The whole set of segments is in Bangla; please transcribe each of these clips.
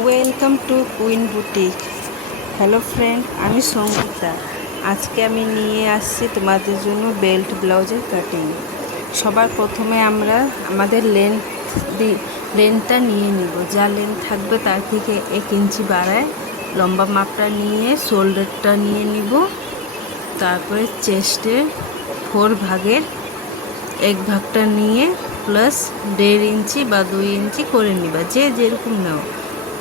Welcome to queen boutique. Hello friend, আমি সঙ্গীতা। আজকে আমি নিয়ে আসছি তোমাদের জন্য বেল্ট ব্লাউজের কাটিং। সবার প্রথমে আমরা আমাদের লেন্থটা নিয়ে নিব। যা লেন্থ থাকবে তার থেকে 1 ইঞ্চি বাড়ায় লম্বা মাপটা নিয়ে শোল্ডারটা নিয়ে নিব। তারপরে চেস্টের 4 ভাগের 1 ভাগটা নিয়ে প্লাস 1.5 ইঞ্চি বা 2 ইঞ্চি করে নিবা, যে যেরকম নাও।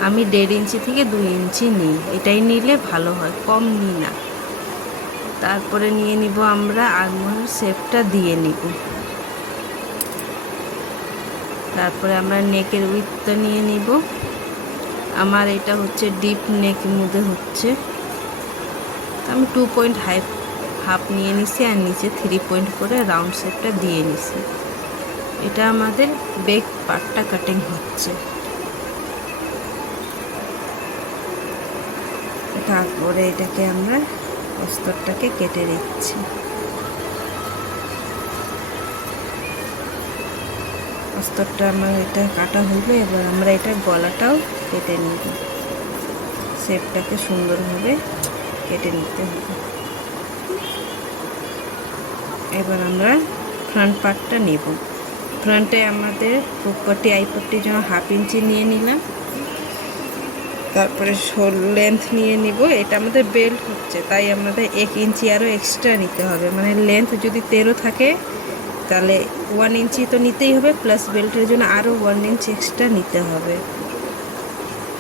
আমি 1.5 ইঞ্চি থেকে 2 ইঞ্চি নিই, এটাই নিলে ভালো হয়, কম নিই না। তারপরে নিয়ে নিব আমরা আর্মহোল শেপটা দিয়ে নিব। তারপরে আমরা নেকের উইথটা নিয়ে নিব। আমার এটা হচ্ছে ডিপ নেকের মধ্যে হচ্ছে, আমি 2.5 নিয়ে নিছি আর নিচে 3 পয়েন্ট করে রাউন্ড শেপটা দিয়ে নিছি। এটা আমাদের ব্যাক পার্টটা কাটিং হচ্ছে। তারপরে এটাকে আমরা অস্তরটাকে কেটে দিচ্ছি। অস্তরটা আমার এটা কাটা হইলো, এবার আমরা এটা গলাটাও কেটে নিব। শেপটাকে সুন্দরভাবে কেটে নিতে হবে। এবার আমরা ফ্রন্ট পার্টটা নেব। ফ্রন্টে আমাদের বুকপট্টি আইপট্টির জন্য 1/2 ইঞ্চি নিয়ে নিলাম। তারপরে লেন্থ নিয়ে নিব। এটা আমাদের বেল্ট হচ্ছে, তাই আমাদের 1 ইঞ্চি আরও এক্সট্রা নিতে হবে। মানে লেন্থ যদি 13 থাকে তাহলে 1 ইঞ্চি তো নিতেই হবে, প্লাস বেল্টের জন্য আরও 1 ইঞ্চি এক্সট্রা নিতে হবে।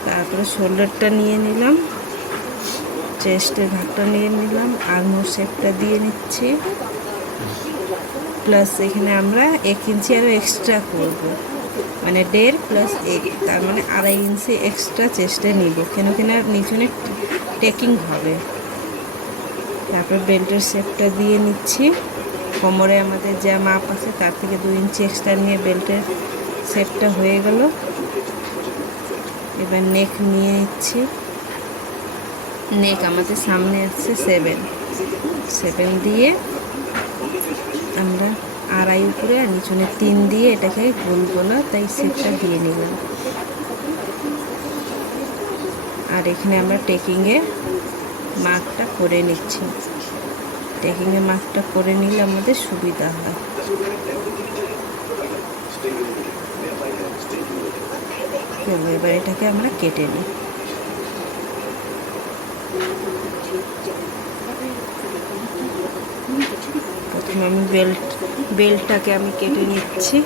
তারপরে শোল্ডারটা নিয়ে নিলাম, চেস্টের ভাগটা নিয়ে নিলাম, আর্মহোল শেপটা দিয়ে নিচ্ছি। প্লাস এখানে আমরা 1 ইঞ্চি আরও এক্সট্রা করব, মানে 1.5 প্লাস 1, তার মানে 2.5 ইঞ্চি এক্সট্রা চেস্টে নিব, কেন কিনা নিচনে টেকিং হবে। তারপর বেল্টের শেপটা দিয়ে নিচ্ছি। কোমরে আমাদের যা মাপ আছে তার থেকে 2 ইঞ্চি এক্সট্রা নিয়ে বেল্টের শেপটা হয়ে গেল। এবার নেক নিয়ে নিচ্ছি। নেক আমাদের সামনে আছে 7 দিয়ে আমরা 2.5 উপরে আর নিচনে 3 দিয়ে এটাকে বলবো না, তাই শেপটা দিয়ে নিলাম। আর এখানে আমরা টেকিংয়ে মার্কটা করে নিচ্ছি। টেকিংয়ে মার্কটা করে নিলে আমাদের সুবিধা হয়। এবার এটাকে আমরা কেটে নিই। প্রথমে আমি বেল্টটাকে আমি কেটে নিচ্ছি।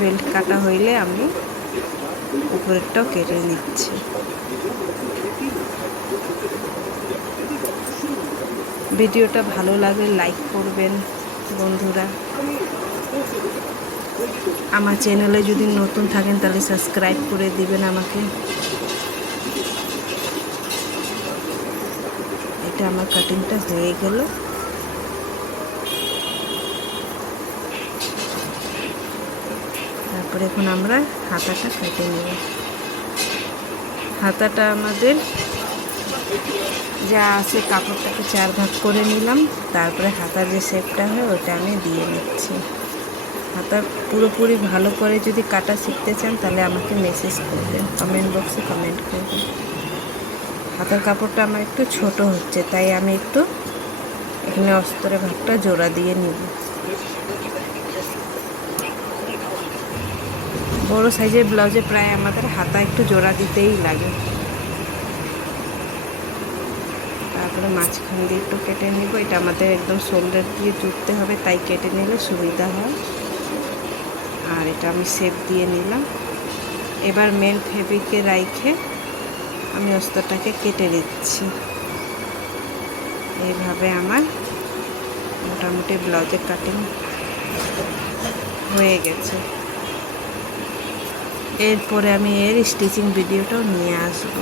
বেল্ট কাটা হইলে আমি উপরেরটাও কেটে নিচ্ছি। ভিডিওটা ভালো লাগলে লাইক করবেন বন্ধুরা। আমার চ্যানেলে যদি নতুন থাকেন তাহলে সাবস্ক্রাইব করে দিবেন আমাকে। এটা আমার কাটিংটা হয়ে গেল। তারপরে এখন আমরা হাতাটা কেটে নেব। হাতাটা আমাদের যা আছে কাপড়টাকে 4 ভাগ করে নিলাম। তারপরে হাতার যে শেপটা হয় ওটা আমি দিয়ে নিচ্ছি। হাতা পুরোপুরি ভালো করে যদি কাটা শিখতে চান তাহলে আমাকে মেসেজ করবেন, কমেন্ট বক্সে কমেন্ট করবেন। হাতার কাপড়টা আমার একটু ছোট হচ্ছে, তাই আমি একটু এখানে অস্তরের ভাগটা জোড়া দিয়ে নিব। বড় সাইজের ব্লাউজে প্রায় আমাদের হাতা একটু জোড়া দিতেই লাগে। তারপরে মাঝখান দিয়ে একটু কেটে নিব। এটা আমাদের একদম শোল্ডার দিয়ে জুড়তে হবে, তাই কেটে নিলে সুবিধা হয়। আর এটা আমি শেপ দিয়ে নিলাম। এবার মেন ফেব্রিকে রাইখে আমি অস্তরটাকে কেটে দিচ্ছি। এইভাবে আমার মোটামুটি ব্লাউজের কাটিং হয়ে গেছে। এরপরে আমি এর স্টিচিং ভিডিওটাও নিয়ে আসবো।